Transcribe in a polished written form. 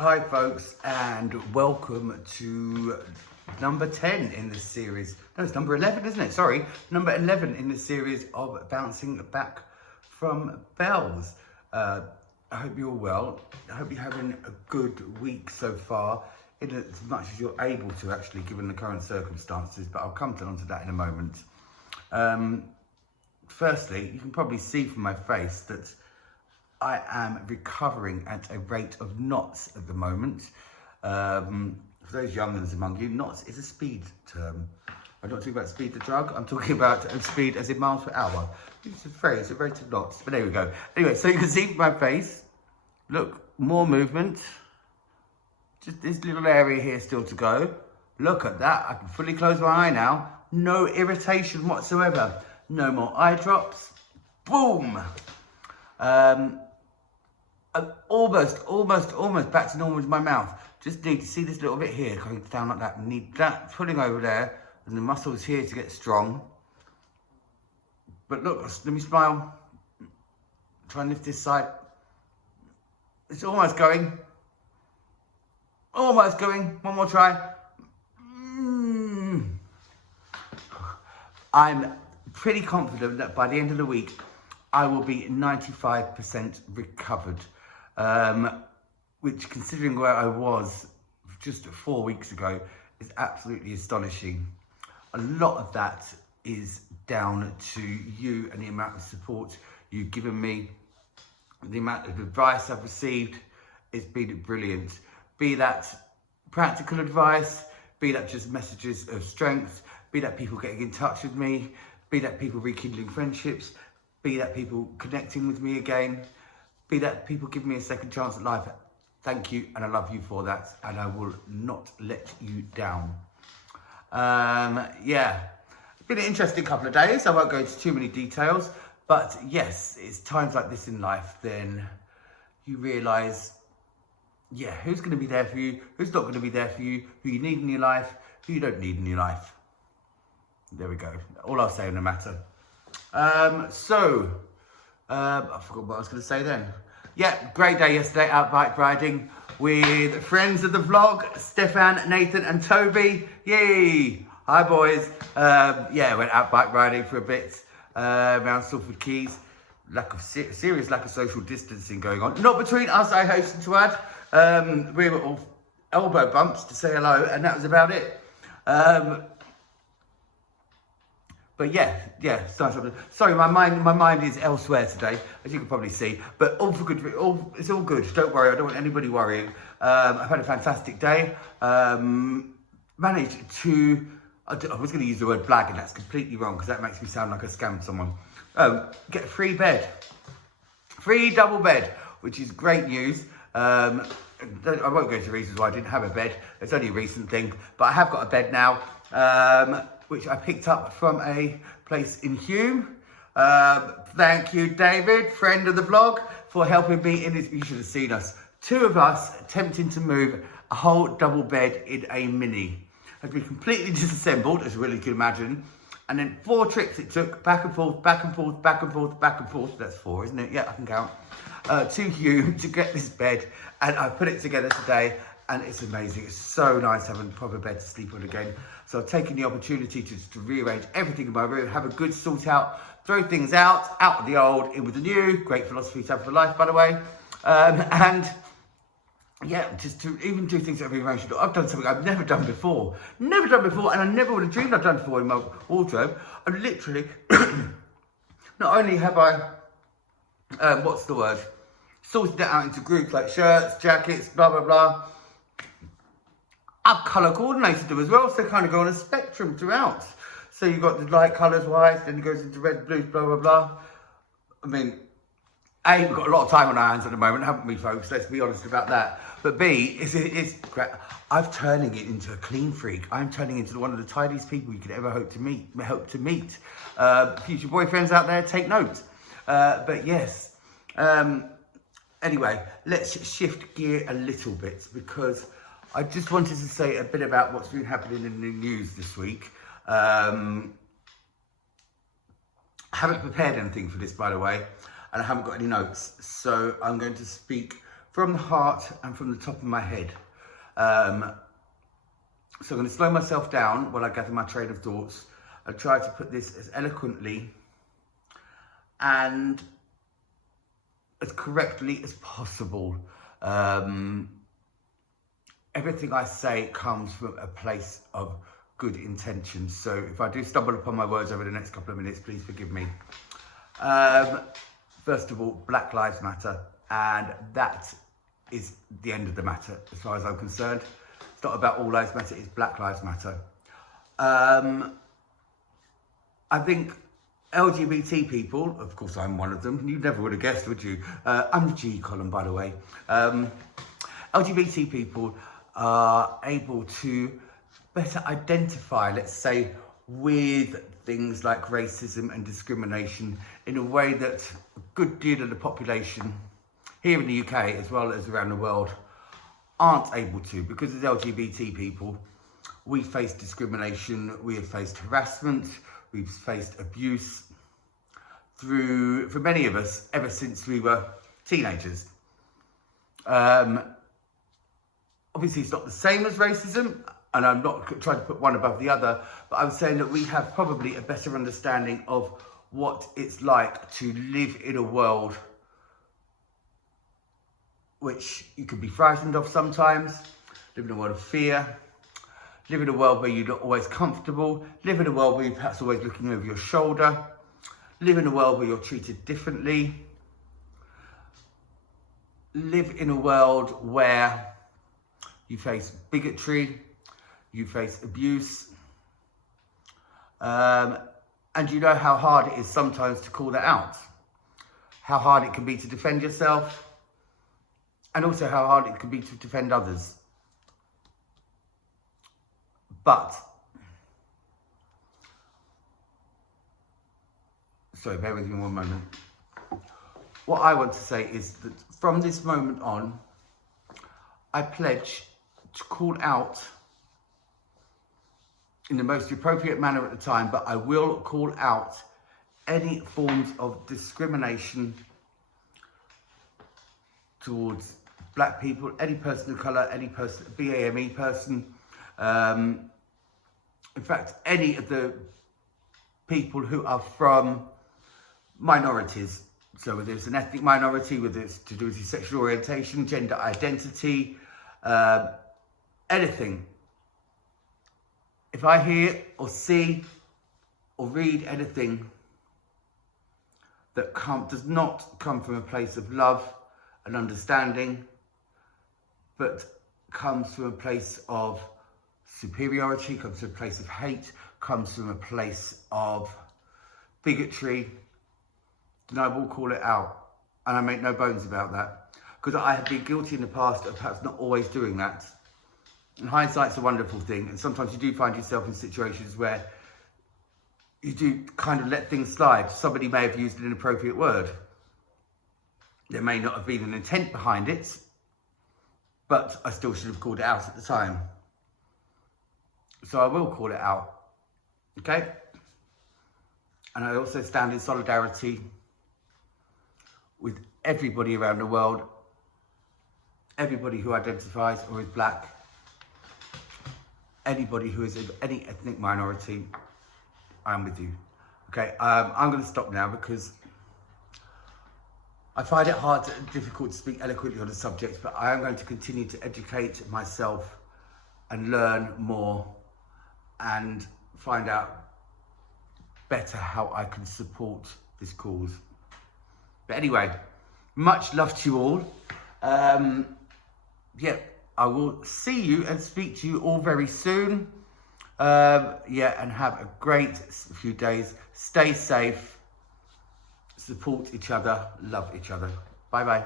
Hi folks, and welcome to number 10 in this series. No, it's number 11, isn't it? Sorry, number 11 in this series of Bouncing Back from Bells. I hope you're well. I hope you're having a good week so far, in as much as you're able to, actually, given the current circumstances, but I'll come on to that in a moment. Firstly, you can probably see from my face that I am recovering at a rate of knots at the moment. For those young ones among you, knots is a speed term. I'm not talking about speed the drug, I'm talking about speed as in miles per hour. It's a phrase, a rate of knots, but there we go. Anyway, so you can see from my face, look, more movement. Just this little area here still to go. Look at that, I can fully close my eye now. No irritation whatsoever. No more eye drops. Boom! I'm almost back to normal with my mouth. Just need to see this little bit here coming down like that. Need that pulling over there, and the muscles here to get strong. But look, let me smile. Try and lift this side. It's almost going. Almost going. One more try. I'm pretty confident that by the end of the week, I will be 95% recovered, which, considering where I was just 4 weeks ago, is absolutely astonishing. A lot of that is down to you and the amount of support you've given me, the amount of advice I've received. It's been brilliant. Be that practical advice, be that just messages of strength, be that people getting in touch with me, be that people rekindling friendships, be that people connecting with me again, be that people giving me a second chance at life. Thank you, and I love you for that, and I will not let you down. Yeah, it's been an interesting couple of days. I won't go into too many details, but yes, it's times like this in life, then you realise, yeah, who's going to be there for you, who's not going to be there for you, who you need in your life, who you don't need in your life. There we go. All I'll say on the matter. I forgot what I was going to say then. Yeah, great day yesterday out bike riding with friends of the vlog, Stefan, Nathan and Toby. Yay! Hi boys. Yeah, went out bike riding for a bit around Salford Quays. Serious lack of social distancing going on. Not between us, I hasten to add. We were all elbow bumps to say hello, and that was about it. But yeah, it's nice. Sorry, my mind is elsewhere today, as you can probably see. But all for good. It's all good. Don't worry. I don't want anybody worrying. I've had a fantastic day. Managed to. I was going to use the word blag, and that's completely wrong because that makes me sound like I scammed someone. Get a free bed, free double bed, which is great news. I won't go into reasons why I didn't have a bed. It's only a recent thing, but I have got a bed now. Which I picked up from a place in Hume. Thank you, David, friend of the vlog, for helping me in this. You should have seen us. Two of us attempting to move a whole double bed in a mini. Had been completely disassembled, as you really can imagine. And then 4 trips it took, back and forth, back and forth, back and forth, back and forth. That's 4, isn't it? Yeah, I can count. To Hume to get this bed. And I put it together today. And it's amazing. It's so nice having a proper bed to sleep on again. So I've taken the opportunity to rearrange everything in my room, have a good sort out, throw things out of the old, in with the new. Great philosophy to have for life, by the way. And yeah, just to even do things that I've rearranged. I've done something I've never done before. Never done before, and I never would have dreamed I'd done before in my wardrobe. I literally, not only have I, sorted it out into groups like shirts, jackets, blah, blah, blah. I've colour coordinated them as well, so they kind of go on a spectrum throughout. So you've got the light colours, white, then it goes into red, blues, blah, blah, blah. I mean, A, we've got a lot of time on our hands at the moment, haven't we, folks? Let's be honest about that. But B, it's great. I'm turning it into a clean freak. I'm turning into one of the tidiest people you could ever hope to meet. Future boyfriends out there, take note. But yes. Anyway, let's shift gear a little bit, because I just wanted to say a bit about what's been happening in the news this week. I haven't prepared anything for this, by the way, and I haven't got any notes. So I'm going to speak from the heart and from the top of my head. So I'm going to slow myself down while I gather my train of thoughts and try to put this as eloquently and as correctly as possible. Everything I say comes from a place of good intentions. So if I do stumble upon my words over the next couple of minutes, please forgive me. First of all, Black Lives Matter, and that is the end of the matter as far as I'm concerned. It's not about all lives matter, it's Black Lives Matter. I think LGBT people, of course I'm one of them, you never would have guessed, would you? I'm the G column, by the way. LGBT people are able to better identify, let's say, with things like racism and discrimination in a way that a good deal of the population here in the UK as well as around the world aren't able to, because as LGBT people, we face discrimination, we have faced harassment, we've faced abuse for many of us ever since we were teenagers. Obviously, it's not the same as racism, and I'm not trying to put one above the other, but I'm saying that we have probably a better understanding of what it's like to live in a world which you can be frightened of sometimes, live in a world of fear, live in a world where you're not always comfortable, live in a world where you're perhaps always looking over your shoulder, live in a world where you're treated differently, live in a world where you face bigotry, you face abuse, and you know how hard it is sometimes to call that out, how hard it can be to defend yourself, and also how hard it can be to defend others. But, sorry, bear with me one moment. What I want to say is that from this moment on, I pledge to call out in the most appropriate manner at the time, but I will call out any forms of discrimination towards black people, any person of colour, any person, BAME person, in fact, any of the people who are from minorities. So whether it's an ethnic minority, whether it's to do with your sexual orientation, gender identity, anything. If I hear or see or read anything that does not come from a place of love and understanding, but comes from a place of superiority, comes from a place of hate, comes from a place of bigotry, then I will call it out. And I make no bones about that. Because I have been guilty in the past of perhaps not always doing that. And hindsight's a wonderful thing. And sometimes you do find yourself in situations where you do kind of let things slide. Somebody may have used an inappropriate word. There may not have been an intent behind it, but I still should have called it out at the time. So I will call it out, okay? And I also stand in solidarity with everybody around the world, everybody who identifies or is black, anybody who is of any ethnic minority, I'm with you. Okay, I'm going to stop now because I find it difficult to speak eloquently on the subject, but I am going to continue to educate myself and learn more and find out better how I can support this cause. But anyway, much love to you all. Yeah, I will see you and speak to you all very soon. Yeah, and have a great few days. Stay safe, support each other, love each other. Bye-bye.